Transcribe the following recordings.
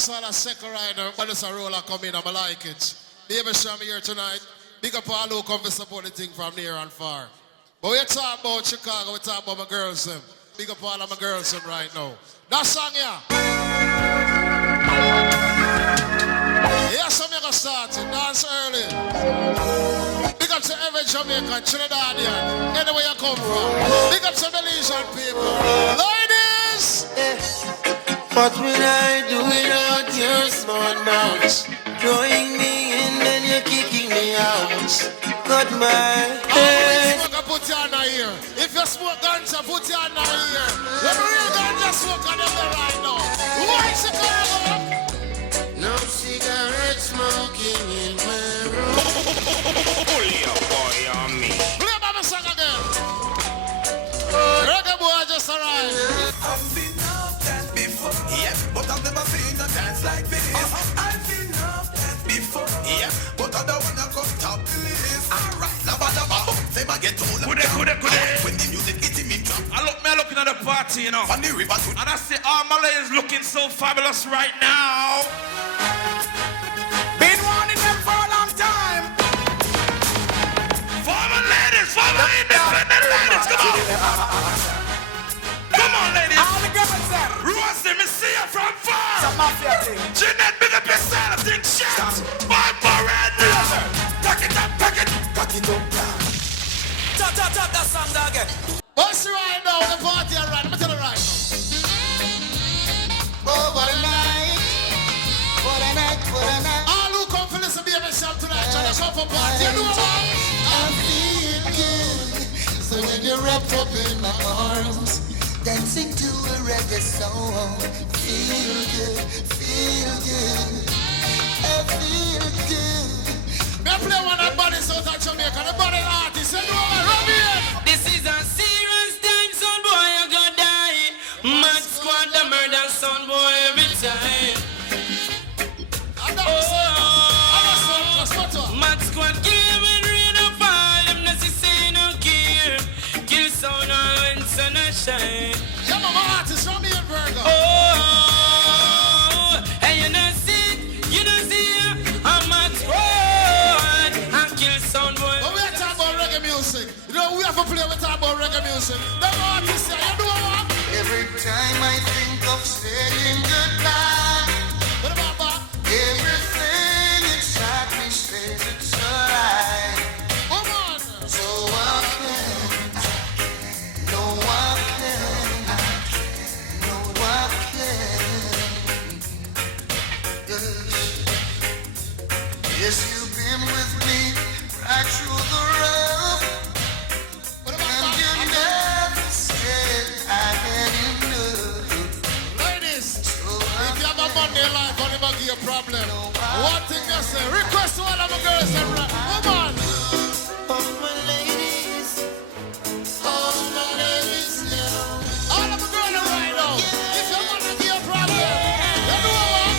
this one a second rider, but it's a roller coming, I like it. Baby Cham here tonight. Big up all who come to support the thing from near and far. But we talk about Chicago, we talk about my girls them. Big up all of my girls them right now. That song here. Yeah, so I'm gonna start to dance early. Big up to every Jamaican, Trinidadian, anywhere you come from. Big up to Belizean people. Ladies! What will I do without your smart mouth? Drawing me in, then you're kicking me out. Goodbye. Hey. Smoke, put you on here. If you smoke ganja, put you on here. When the real ganja smoke on them right now. Why Chicago? No cigarette smoking in my room. Only a boy on me. Play my song again. Reggae boy just arrived. I've been off that before, yeah, but I've never seen a dance like this. I've been off that before, yeah, but I don't wanna come top the list. Alright, lava, say my get all Kude. when the music hit me drop. I looking at the party, you know. On the river to And I say, oh, my ladies looking so fabulous right now. been wanting them for a long time. Former independent ladies, come on. Come on, ladies. All the girls there. Rosie, me see you from far. Some mafia thing. Jeanette, big up yourself, think shit. Boy, right now. Pack it up, Cock it up, yeah. Tap, that song again. What's right now? The party are right. Let me tell you right now. What a night. All who come for listen to Baby Cham tonight, trying to come for party. You know what? I feel good. So when you're wrapped up in my arms, dancing to a reggae song, feel good. I feel good. Me play one of the bodies out of Jamaica, the body artist. You know what? Rub in. This is a serious time, son boy, you gonna die. Mad squad, the murder, son boy, every time. Mad squad, give and rain and fall. Them not say no care. Kill sound and when sun and shine. Yeah, my artist, rub in, Virgo. Oh, and you don't see, I'm mad squad. And kill sound boy. But we are talking about reggae music. You know, we have to play, we talk about reggae music. The artist here, you know what? Every time I think of saying goodbye, What about that? everything inside me says it's alright. Come on. So I can't, no I can't. Yes, you've been with me right through the rough, What and about you that? never said I had enough. Ladies, So if you have a Monday life, I'll never give you a problem. One thing you say, request to all of my girls and right. Come on. all my ladies now. All of my girls are right now. If you want to give a problem, you know what?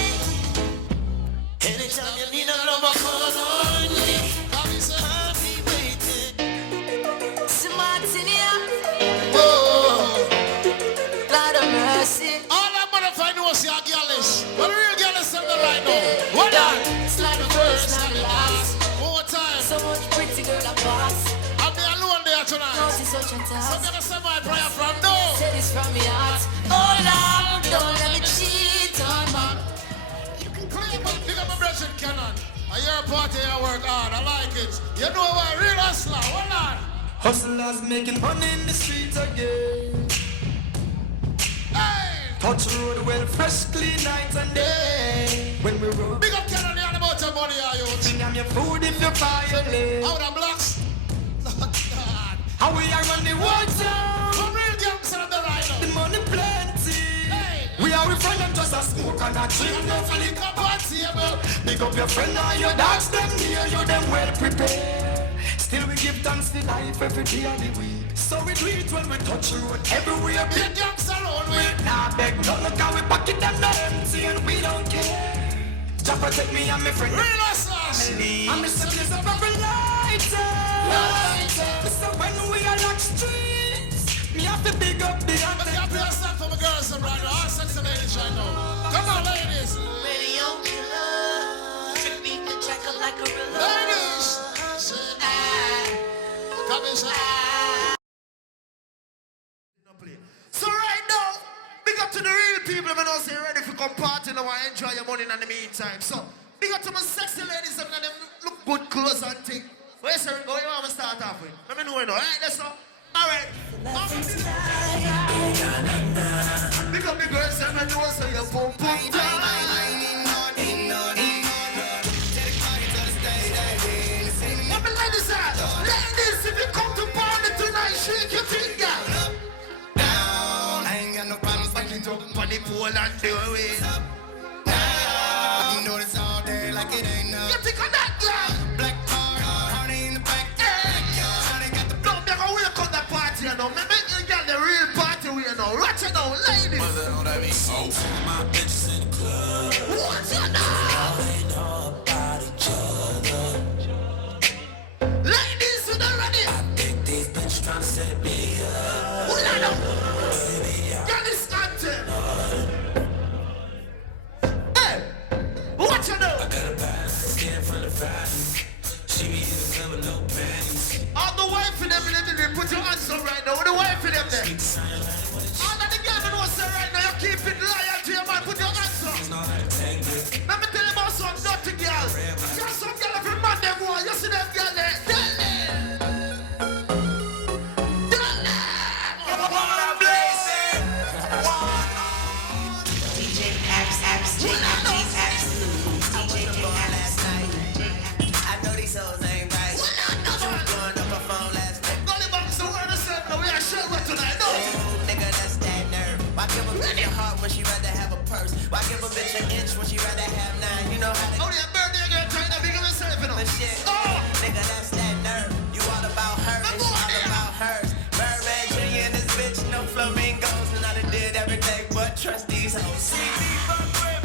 Anytime you need a lover, call on me. Come here, sir. I'll be waiting. Smartinia, Oh. God of mercy. All that motherfucker knows you're girlish. But the real girl is something right now. What on? It's not the first, not the last. One more time. So much pretty girl I pass. I'll be alone there tonight. Knows it's such a So I'm task. gonna send my prayer from no. Say this from your heart. Oh Lord, don't let me cheat on my. Pick up my brush and cannon. I hear a party I work hard. I like it. You know what? Real hustler. Hold on. Hustlers making money in the streets again. Hey! Touch road well, fresh, clean night and day. When we roll, Big up cannon. You about your money, are you? bring on your food if you violate. Out of blocks. Lord God. How we are on the water, Some real gangster on the right the now. money plenty. Hey! We are in front of just a smoke and a drink. I'm not feeling up on table. Pick up your friend and your dogs, them near you, them well prepared. Still we give thanks to life every day of the week. So we do it when we touch the road everywhere. Big gangster on way. Nah, beg, don't look how we pocket them not empty and we don't care. Just protect me and my friend. Real hustlers. I'm the sickness of every lighter. So when we are like streets, me have to big up the But you have to stand for my girls and right now. All sexy ladies right now. Come on, ladies. finish it. So right now, big up to the real people when I say ready for come party now and enjoy your money in the meantime. So big up to my sexy ladies and them look good clothes and thing. Where's the go? You want to start off with? Let me know, alright, let's go. Alright. Big up the girls and I know so you boom boom down. What the ladies are? Ladies, if you come to party tonight, shake your finger. I ain't got no problems fucking talking On the pole and do it. You know this all day like it ain't nothing. You think of that, girl? Black car, honey in the back. Don't make a wake up the party, you know. Me make you get the real party, you know. Watch it now, ladies. My bitches in the club. Watch it now. They know about each other. Ladies, you not ready? I think these bitches tryna set me up. Hold on now. Get this content. Hey, watch it now. I got a bad skin from the fries. She be in the club with no panties. All the wife in them, put your hands up right now. What the wife in them there? All of the girls know say right now, you keep it loyal to your man. Put your hands up. Let me tell you about some dirty girl. There's some girl every man them want. You see them girl there? Tell them. Tell them. DJ Apps, DJ Last night, I know these hoes ain't right. Going up her phone last night. Gully box the word of said, no, we are sure what tonight. No. Nigga, that's that nerve. Why give a bitch a heart when she rather have a purse? Why give a bitch an inch when she rather have 9? You know how to Oh, yeah, birthday girl trying to big of yourself, you know. the shit. Oh. Nigga, that's that nerve. You all about her and she all about hers. Birdman Jr. and this bitch, no flamingos. And I done did everything but trust these hoes.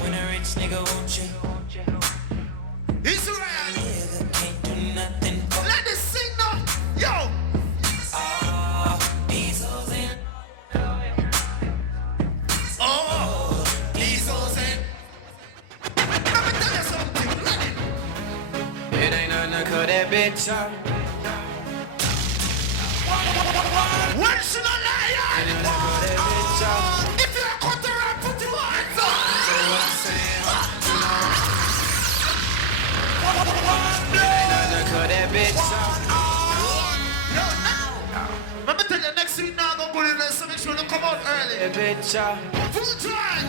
When a rich nigga won't you? He's around. Nigga can't do nothing for Let this sing now. Yo. these hoes in. Oh. These hoes in. Let me tell you something. Ready? It ain't nothing to cut that bitch off. When she not lying. If you're a cut around, put your hands Cut that bitch off. Yo, let me tell you, next week now, I'm going to go in there, so make sure you come out early. That bitch off. Full time.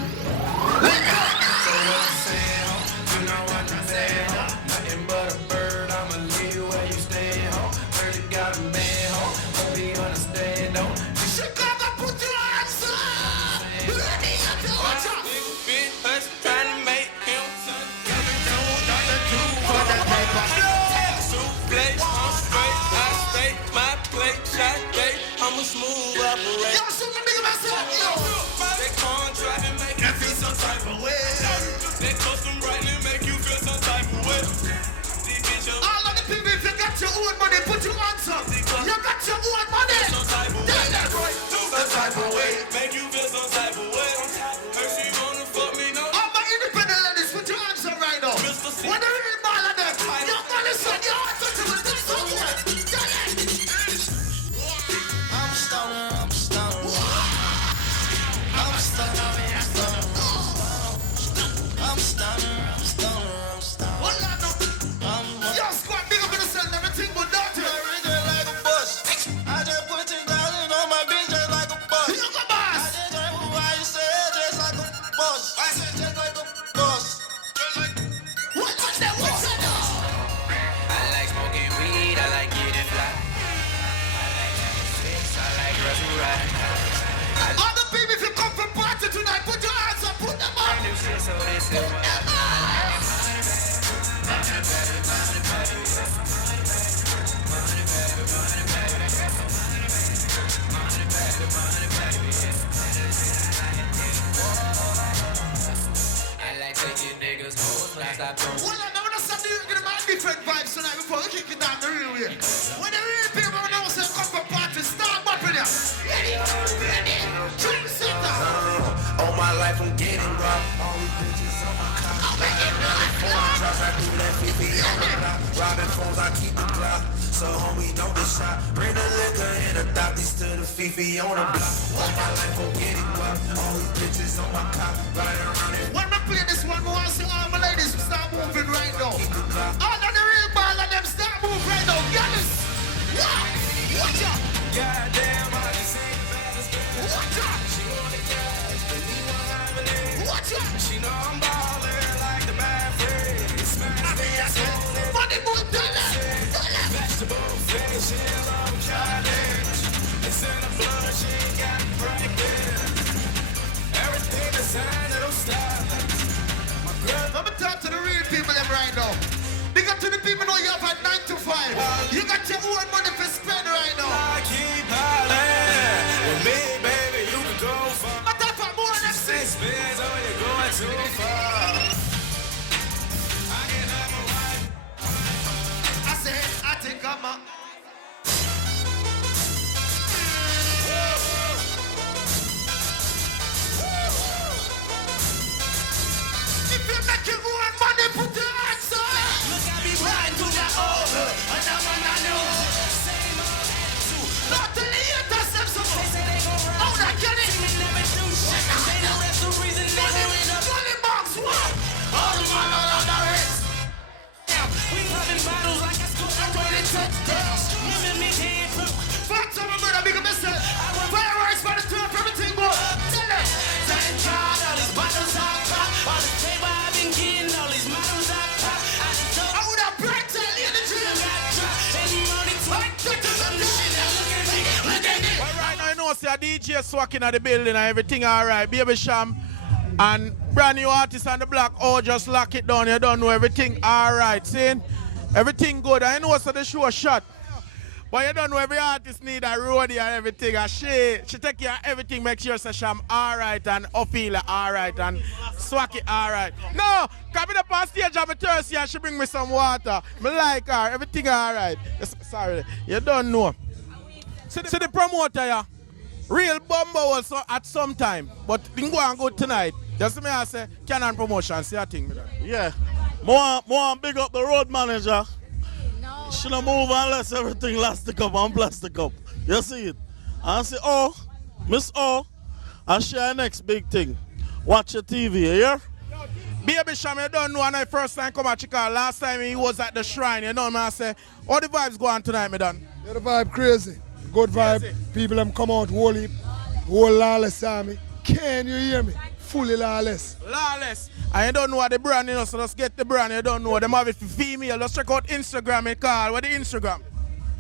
You know what I'm saying, ho? Nothing but a bird, I'ma leave you where you stay, ho. Heard you got a man, ho. Hope you understand, though. Chicago, put your hands up. Ready, to watch out. Big us trying to make him son. Souffle, I'm straight, I stay, my plate, shot bait. I'm a smooth operator. Yo, so let me get myself, yo. They contract and make you feel some type of way. They custom brightly make you feel some type of way. These bitches All of the people, if you got your own money, put your hands up. You got your own money. some type of way. Tell them. Some type of way. Make you feel some type of way. Her she wanna fuck me, no. All my independent ladies, put your hands up right now. Mr. C. When they read all of them, your money son, your hands up to me. That's so good. Tell them. I'm stoned, I'm stoned. I'm stoned, I'm stoned. I'm stoned, I'm stoned, I'm stoned. Hold on now. Yo, squad, big up in the cell, everything but dirty. Like a bus. I just put 10,000 on my bitch just like a bus. You go, I boss. just drank why you said just like a bus. I said just like a bus. What's that? What's that? I like smoking weed, I like getting fly. I like having sex, I like rushing right. All the people, if you come for party tonight, put your hands up, put them up. Do shit so this is what I like taking niggas home, like I don't. Well, I'm gonna start doing my different vibes tonight before we kick it down the real way. When the real people know say come for party, start bumping ya. Ready, ready, drink, sit down. All my life I'm getting rough. All these bitches on my cock. I do that 50 on the block. Robbing phones, I keep the block. So homie, don't be shy. Bring the liquor and the thotties to the Fifi on the block. All my life, forget it, what? All these bitches on my cop, riding around it. When I play this one, I want to see all my ladies start moving right now. All of the real ball of them start moving right now. Get this. Yeah. Watch out. Goddamn, I just ain't fast. Watch out. She wanna gas, but we want having it. Watch out. She know I'm ballin' like the bad friend. Smash the ass on Money boy, tell them. vegetable fish, I'm college. It's in the blood, she ain't got practice. Everything the sign, it'll stop. My girl, I'm gonna talk to the real people them right now. Big up to the people know you have a 9 to 5. You got your own money to spend right now. I keep hollering. With me, baby, you can go far. What the fuck more than Six spins, oh, you're going too far. I can have a wife. I said, I think I'm a. If you make your own money, put your hands up. Look, I be riding through that old hood. I know. Same old attitude. Not to the haters, them some. They say they gon' ride. Oh, that get it. They never do shit. They know that's the reason they gon' end up. Money box, what? All the man on the wrist. We popping bottles like a school. I'm ready to touchdowns. Remember me being proof. Fuck some of brother, big up myself. Fireworks for the turf, everything go. Tell them. Thank God, all these bottles I pop. All this paper I've been getting, all these models I pop. I just don't I would have bright tell you the truth. got dropped. Any money to I took to some shit. Now look at me, look at me. Well, right now, I know see a DJ swacking at the building and everything alright. Baby Cham and brand new artist on the block. Oh, just lock it down. You don't know everything alright. Seeing everything good. I know so the show shot. But you don't know every artist need a roadie and everything. And she take care of everything, make sure say Cham alright and Ophelia alright and Swacky alright. No, coming up on stage on my Thursday and she bring me some water. Me like her, everything alright. Sorry, you don't know. See the promoter, yeah. Real bumbo also at some time, but didn't go and good tonight. Just me I say, Canon Promotion, see a thing. Yeah. More big up the road manager. She don't move unless everything plastic up and plastic up. You see it? And I say, oh, Miss O, and share next big thing. Watch your TV, you hear? Baby Cham, you don't know when I first time come at Chicago. Last time he was at the shrine, you know me I say, all the vibes go on tonight, me done. Yeah, the vibe crazy. Good vibe. Crazy. People them come out whole lawless army. Can you hear me? Fully lawless. Lawless. And you don't know what the brand is, so let's get the brand. You don't know them have it for female. Let's check out Instagram and call. What the Instagram?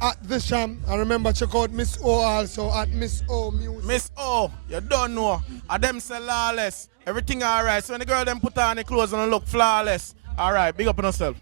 At the Cham. And remember, check out Miss O also at Miss O Music. Miss O, you don't know. And them say lawless. Everything alright. So when the girl them put on the clothes and look flawless. Alright, big up on yourself.